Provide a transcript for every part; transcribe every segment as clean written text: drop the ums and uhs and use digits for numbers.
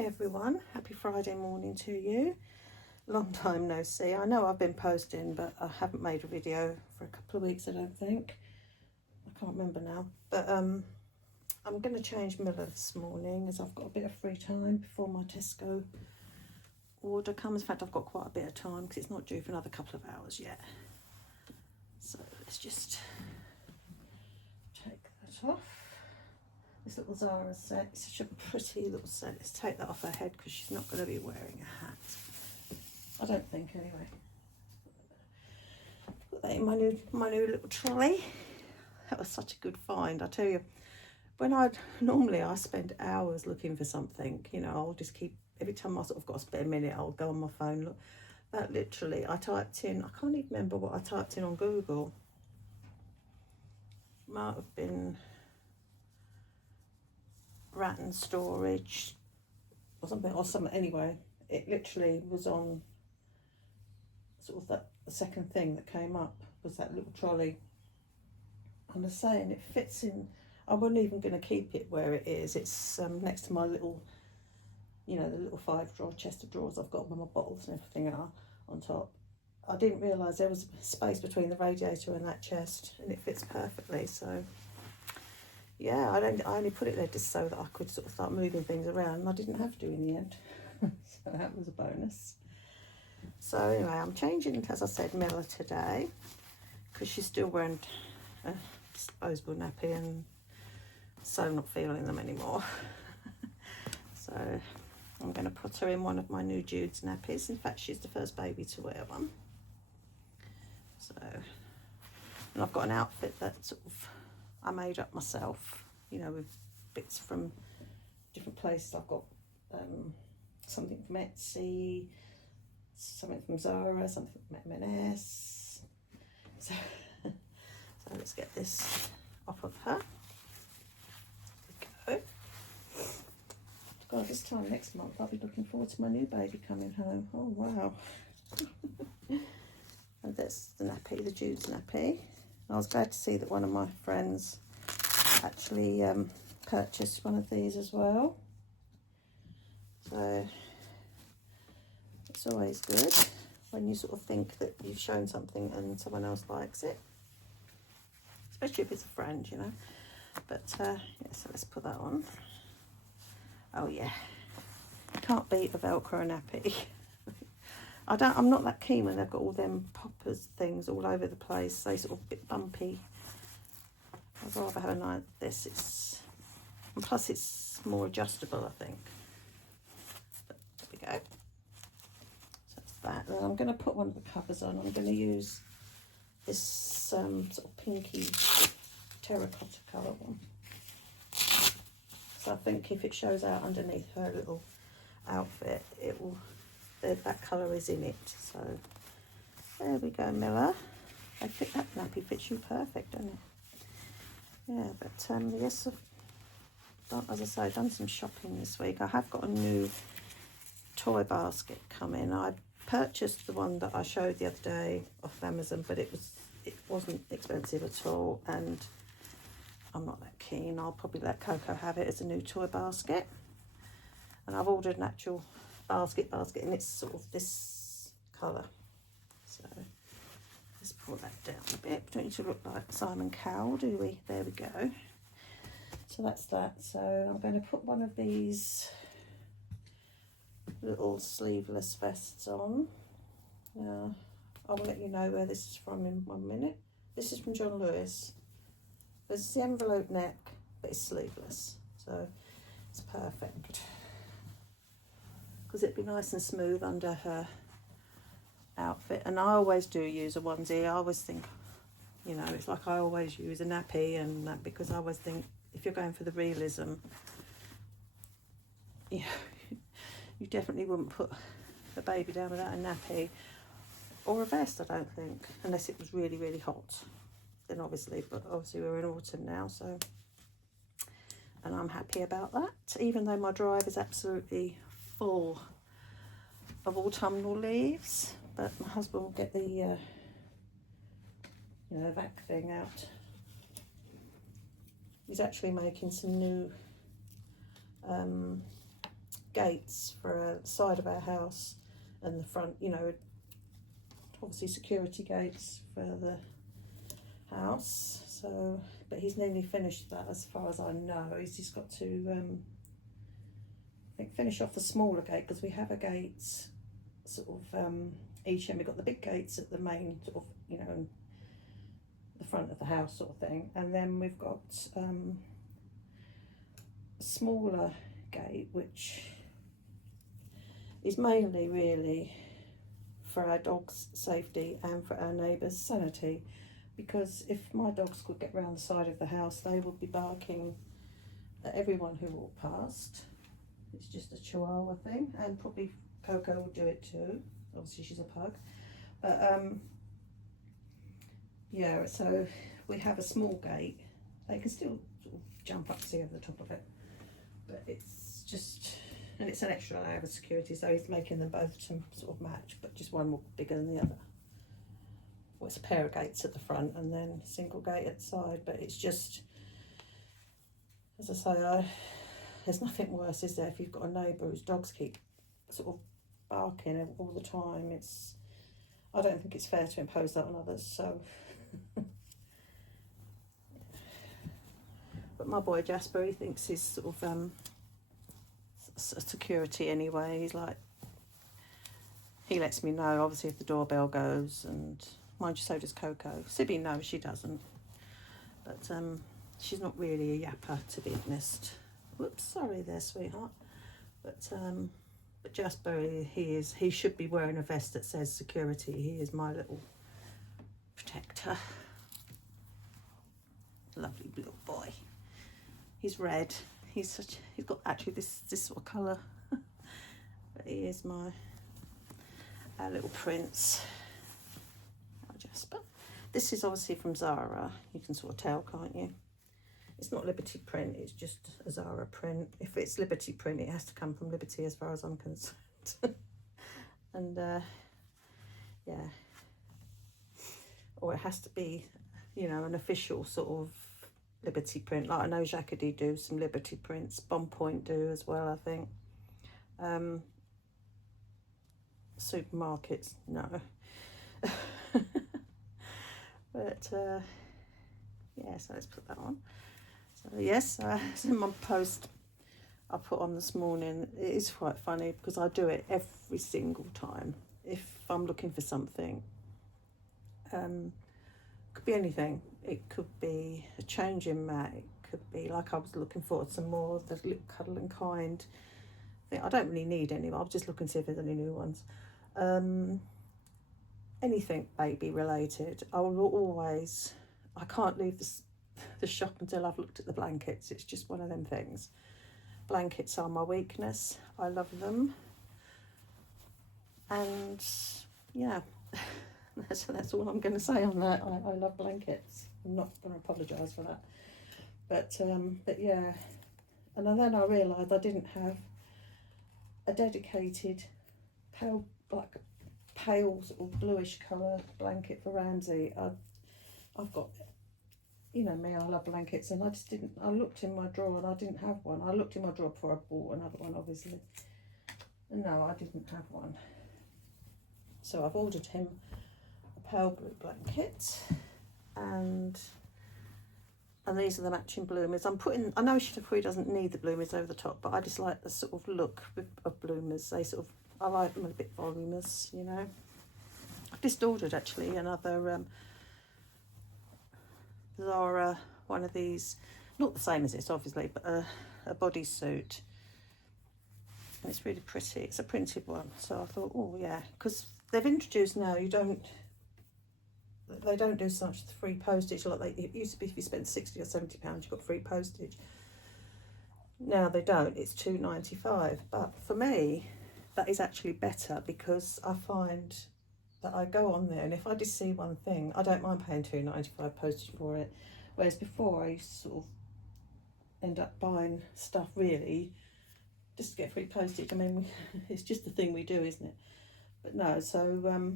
Hi everyone, happy Friday morning to you. Long time no see. I know I've been posting, but I haven't made a video for a couple of weeks, I don't think. I can't remember now, but I'm going to change Milla this morning as I've got a bit of free time before my Tesco order comes. In fact, I've got quite a bit of time because it's not due for another couple of hours yet. So let's just take that off. This little Zara set, it's such a pretty little set. Let's take that off her head because she's not going to be wearing a hat. I don't think, anyway. Put that in my new little trolley. That was such a good find, I tell you. When normally I spend hours looking for something, you know, I'll just keep, every time I sort of got a spare minute, I'll go on my phone, look. That literally, I typed in, I can't even remember what I typed in on Google. Might have been Rattan storage or something anyway. It literally was on sort of that, the second thing that came up was that little trolley. I'm just saying it fits in. I wasn't even going to keep it where it is. It's next to my little, you know, the little 5-drawer chest of drawers I've got where my bottles and everything are on top. I didn't realise there was space between the radiator and that chest, and it fits perfectly. So yeah, I only put it there just so that I could sort of start moving things around, and I didn't have to in the end. So that was a bonus. So anyway, I'm changing, as I said, Milla today because she's still wearing a disposable nappy and so not feeling them anymore. So I'm going to put her in one of my new Jude's nappies. In fact, she's the first baby to wear one. So, and I've got an outfit that sort of I made up myself, you know, with bits from different places. I've got something from Etsy, something from Zara, something from M&S. So let's get this off of her. There we go. God, this time next month I'll be looking forward to my new baby coming home. Oh wow. And that's the nappy, the Jude's nappy. I was glad to see that one of my friends actually purchased one of these as well. So it's always good when you sort of think that you've shown something and someone else likes it. Especially if it's a friend, you know. But yeah, so let's put that on. Oh yeah. Can't beat a Velcro nappy. I'm not that keen when they've got all them poppers things all over the place. They sort of a bit bumpy. I'd rather have a night like this. And plus it's more adjustable, I think. But there we go. So that's that. Then I'm going to put one of the covers on. I'm going to use this sort of pinky terracotta colour one. So I think if it shows out underneath her little outfit, it will. That colour is in it. So there we go, Milla. I think that nappy fits you perfect, doesn't it? Yeah, but yes, as I say, I've done some shopping this week. I have got a new toy basket coming. I purchased the one that I showed the other day off Amazon, but it wasn't expensive at all, and I'm not that keen. I'll probably let Coco have it as a new toy basket. And I've ordered an actual basket, and it's sort of this colour. So let's pull that down a bit. We don't need to look like Simon Cowell, do we? There we go. So that's that. So I'm going to put one of these little sleeveless vests on. I'll let you know where this is from in 1 minute. This is from John Lewis. This is the envelope neck, but it's sleeveless, so it's perfect. Because it'd be nice and smooth under her outfit. And I always do use a onesie. I always think, you know, it's like I always use a nappy and that, because I always think if you're going for the realism, you definitely wouldn't put a baby down without a nappy or a vest, I don't think, unless it was really, really hot. Then obviously, but obviously we're in autumn now, so, and I'm happy about that, even though my drive is absolutely full of autumnal leaves. But my husband will get the you know, vac thing out. He's actually making some new gates for the side of our house and the front, you know, obviously security gates for the house. So, but he's nearly finished that as far as I know. He's just got to, I think, finish off the smaller gate, because we have a gate sort of each end. We've got the big gates at the main sort of, you know, the front of the house sort of thing, and then we've got a smaller gate which is mainly really for our dogs' safety and for our neighbours' sanity, because if my dogs could get round the side of the house, they would be barking at everyone who walked past. It's just a Chihuahua thing, and probably Coco will do it too. Obviously she's a pug, but yeah, so we have a small gate. They can still sort of jump up to see over the top of it, but it's just, and it's an extra layer of security, so he's making them both to sort of match, but just one more bigger than the other. Well, it's a pair of gates at the front and then a single gate at the side, but it's just, as I say, there's nothing worse, is there, if you've got a neighbour whose dogs keep sort of barking all the time. I don't think it's fair to impose that on others, so. But my boy Jasper, he thinks he's sort of security anyway. He's like, he lets me know obviously if the doorbell goes, and mind you, so does Coco. Sibby knows, she doesn't, but she's not really a yapper, to be honest. Whoops, sorry there, sweetheart. But Jasper, he should be wearing a vest that says security. He is my little protector. Lovely little boy. He's red. He's got actually this sort of colour. But he is our little prince. Our Jasper. This is obviously from Zara. You can sort of tell, can't you? It's not Liberty print, it's just a Zara print. If it's Liberty print, it has to come from Liberty as far as I'm concerned. And yeah, or it has to be, you know, an official sort of Liberty print. Like I know Jacquardie do some Liberty prints, Bon Point do as well, I think. Supermarkets, no. But yeah, so let's put that on. So yes, in my post I put on this morning, it is quite funny because I do it every single time. If I'm looking for something, could be anything. It could be a changing mat. It could be like I was looking for some more of the little Cuddle and Kind thing. I don't really need any. I'm just looking to see if there's any new ones. Anything baby related. I will always. I can't leave the shop until I've looked at the blankets. It's just one of them things. Blankets are my weakness. I love them. And yeah, that's all I'm going to say on that. I love blankets. I'm not going to apologise for that. But yeah, and then I realised I didn't have a dedicated pale sort of bluish colour blanket for Ramsey. I've got, you know me, I love blankets, and I just didn't. I looked in my drawer and I didn't have one. I looked in my drawer before I bought another one, obviously. And no, I didn't have one. So I've ordered him a pale blue blanket, and these are the matching bloomers. I know she probably doesn't need the bloomers over the top, but I just like the sort of look of bloomers. They sort of, I like them a bit voluminous, you know. I've just ordered actually another Zara, one of these, not the same as this obviously, but a bodysuit. And it's really pretty. It's a printed one, so I thought, oh yeah, because they've introduced now, they don't do so much free postage like it used to be. If you spent £60 or £70, you got free postage. Now they don't. It's £2.95. But for me, that is actually better, because I find that I go on there, and if I just see one thing, I don't mind paying £2.95 postage for it. Whereas before, I used to sort of end up buying stuff really just to get free postage. I mean, it's just the thing we do, isn't it? But no, so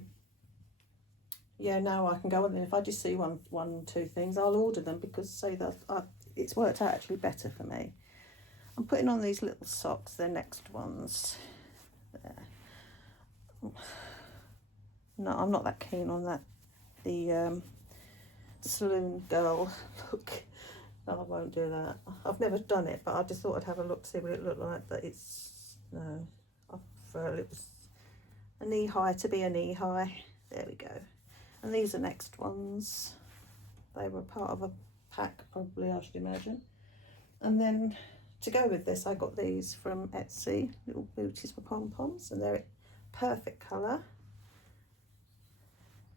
yeah, now I can go on there. If I just see two things, I'll order them, because say that it's worked out actually better for me. I'm putting on these little socks, they're next ones. There. No, I'm not that keen on that. The saloon girl look. No, I won't do that. I've never done it, but I just thought I'd have a look to see what it looked like. But it's, no, I prefer it was a knee high to be a knee high. There we go. And these are next ones. They were part of a pack, probably, I should imagine. And then to go with this, I got these from Etsy, little booties for pom-poms, and they're perfect colour.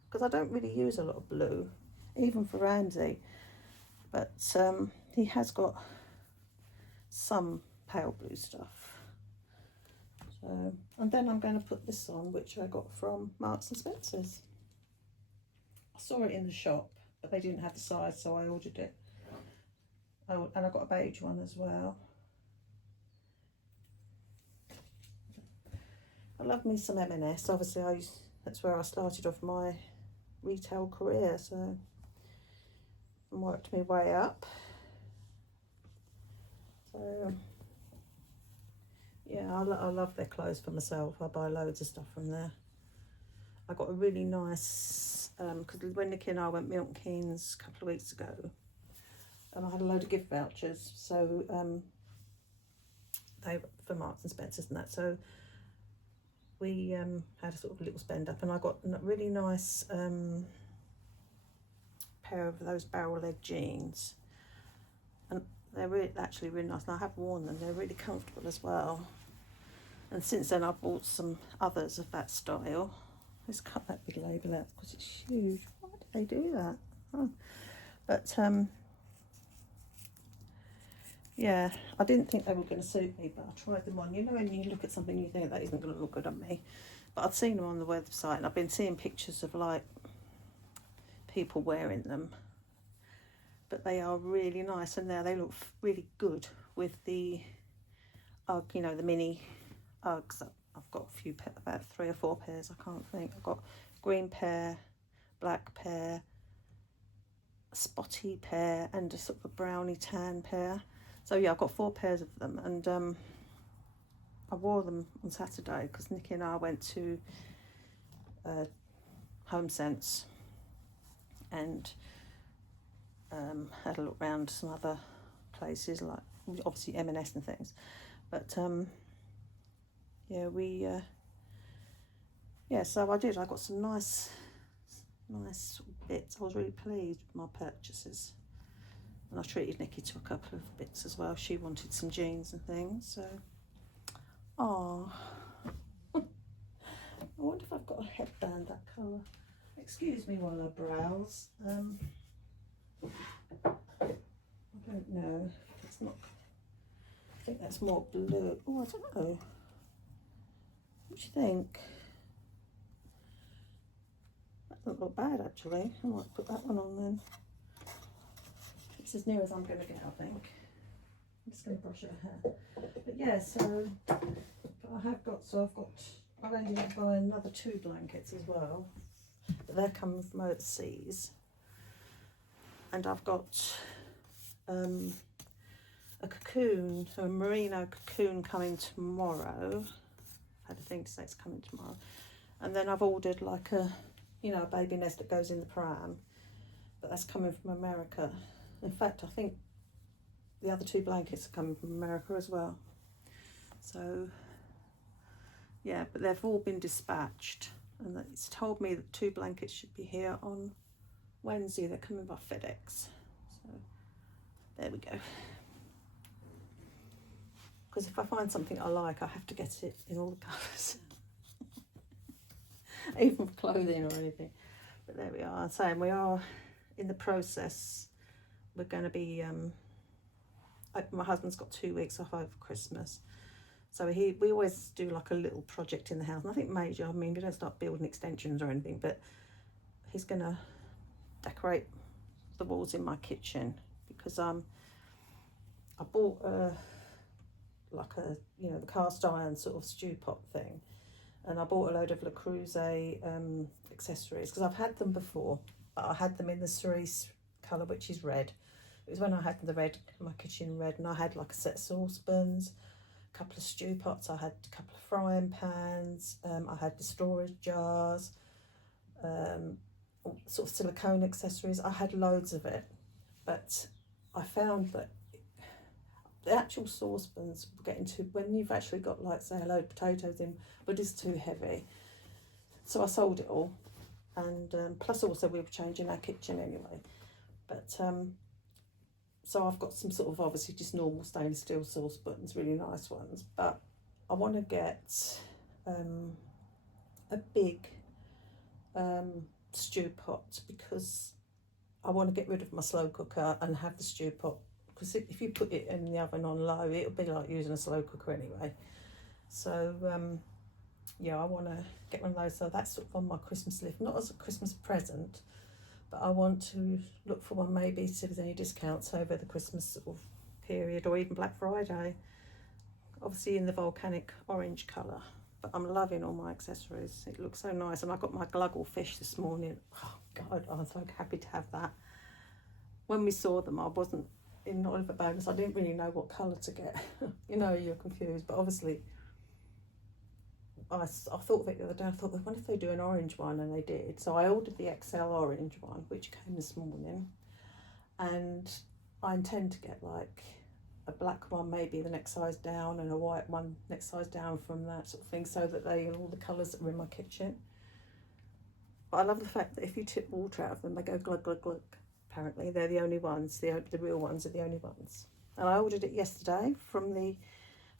Because I don't really use a lot of blue, even for Ramsey. But he has got some pale blue stuff. So, and then I'm going to put this on, which I got from Marks and Spencer's. I saw it in the shop, but they didn't have the size, so I ordered it. Oh, and I got a beige one as well. I love me some M&S. Obviously, that's where I started off my retail career, so I worked my way up. So yeah, I love their clothes for myself. I buy loads of stuff from there. I got a really nice, because when Nicky and I went Milton Keynes a couple of weeks ago, and I had a load of gift vouchers, so they for Marks and Spencer's and that. So we had a sort of little spend up, and I got a really nice pair of those barrel leg jeans, and they're actually really nice, and I have worn them. They're really comfortable as well. And since then I've bought some others of that style. Let's cut that big label out because it's huge. Why did they do that? Oh. But yeah, I didn't think they were going to suit me, but I tried them on. You know when you look at something you think that isn't going to look good on me, but I'd seen them on the website, and I've been seeing pictures of like people wearing them, but they are really nice, and they look really good with the UGG, you know, the mini Uggs. I've got a few, about 3 or 4 pairs, I can't think. I've got green pair, black pair, a spotty pair, and a sort of a browny tan pair. So yeah, I've got 4 pairs of them, and I wore them on Saturday because Nicky and I went to Home Sense and had a look round some other places, like obviously M&S and things. But yeah, so I did. I got some nice bits. I was really pleased with my purchases, and I treated Nicky to a couple of bits as well. She wanted some jeans and things, so oh. I wonder if I've got a headband that colour. Excuse me while I browse. I don't know. It's not. I think that's more blue. Oh, I don't know. What do you think? That doesn't look bad actually. I might put that one on then. It's as near as I'm going to get, I think. I'm just going to brush her hair. But yeah, so I've ended up buying another 2 blankets as well. But they're coming from overseas. And I've got a cocoon, a merino cocoon coming tomorrow. I had a thing to say it's coming tomorrow. And then I've ordered like a baby nest that goes in the pram, but that's coming from America. In fact, I think the other 2 blankets are coming from America as well. So yeah, but they've all been dispatched, and it's told me that 2 blankets should be here on Wednesday. They're coming by FedEx. So there we go. Because if I find something I like, I have to get it in all the colours. Even for clothing or anything. But there we are. I'm saying we are in the process. We're going to be, my husband's got 2 weeks off over Christmas. So we always do like a little project in the house. Nothing major. I mean, we don't start building extensions or anything, but he's going to decorate the walls in my kitchen, because I bought the cast iron sort of stew pot thing, and I bought a load of Le Creuset accessories, because I've had them before, but I had them in the cerise colour, which is red, It was when I had the red, my kitchen red, and I had like a set of saucepans, a couple of stew pots, I had a couple of frying pans, I had the storage jars, sort of silicone accessories. I had loads of it, but I found that the actual saucepans were getting too, when you've actually got like say a load of potatoes in, but it's too heavy. So I sold it all, and plus also we were changing our kitchen anyway. But so I've got some sort of obviously just normal stainless steel saucepans, really nice ones. But I want to get a big stew pot, because I want to get rid of my slow cooker and have the stew pot, because if you put it in the oven on low, it'll be like using a slow cooker anyway. So yeah, I want to get one of those. So that's sort of on my Christmas list, not as a Christmas present, but I want to look for one, maybe see if there's any discounts over the Christmas sort of period, or even Black Friday, obviously in the volcanic orange colour. But I'm loving all my accessories. It looks so nice. And I got my gluggle fish this morning. Oh God, I'm so happy to have that. When we saw them, I wasn't in not of a bonus. I didn't really know what colour to get. You know, you're confused. But obviously, I thought of it the other day. I thought, well, what if they do an orange one? And they did. So I ordered the XL orange one, which came this morning. And I intend to get like a black one, maybe the next size down, and a white one next size down from that sort of thing, so that they all the colours that are in my kitchen. But I love the fact that if you tip water out of them, they go glug glug glug. Apparently they're the only ones, the real ones are the only ones. And I ordered it yesterday from the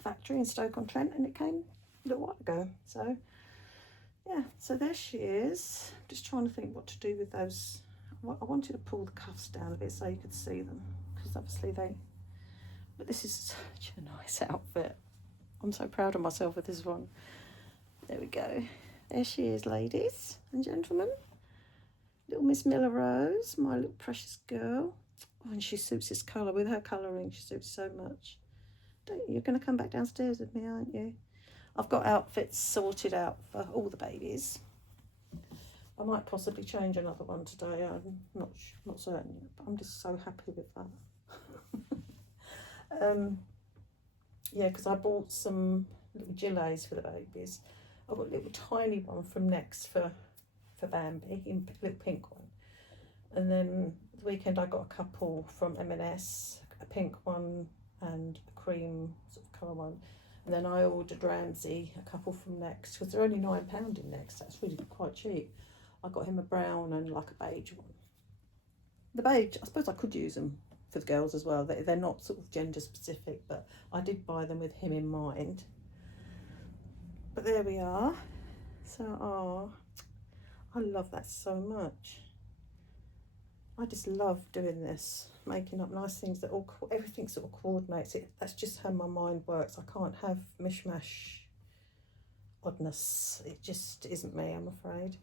factory in Stoke-on-Trent, and it came a little while ago. So yeah, so there she is. Just trying to think what to do with those. I wanted to pull the cuffs down a bit so you could see them, because obviously but this is such a nice outfit. I'm so proud of myself with this one. There we go. There she is, ladies and gentlemen. Little Miss Milla Rose, my little precious girl. Oh, and she suits this colour. With her colouring, she suits so much. You're going to come back downstairs with me, aren't you? I've got outfits sorted out for all the babies. I might possibly change another one today. I'm not certain yet, but I'm just so happy with that. Yeah, because I bought some little gilets for the babies. I've got a little tiny one from Next for Bambi, a little pink one. And then the weekend I got a couple from M&S, a pink one and a cream sort of colour one. And then I ordered Ramsey a couple from Next, because they're only £9 in Next. That's really quite cheap. I got him a brown and like a beige one. The beige, I suppose I could use them for the girls as well. They're not sort of gender specific, but I did buy them with him in mind. But there we are. So, oh, I love that so much. I just love doing this, making up nice things that everything sort of coordinates. That's just how my mind works. I can't have mishmash oddness. It just isn't me, I'm afraid.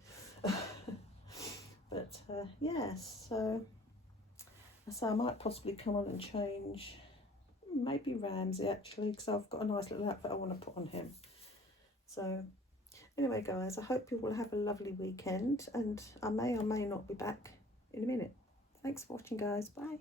But yes, so I might possibly come on and change, maybe Ramsey actually, because I've got a nice little outfit I want to put on him. So anyway, guys, I hope you will have a lovely weekend, and I may or may not be back in a minute. Thanks for watching, guys. Bye.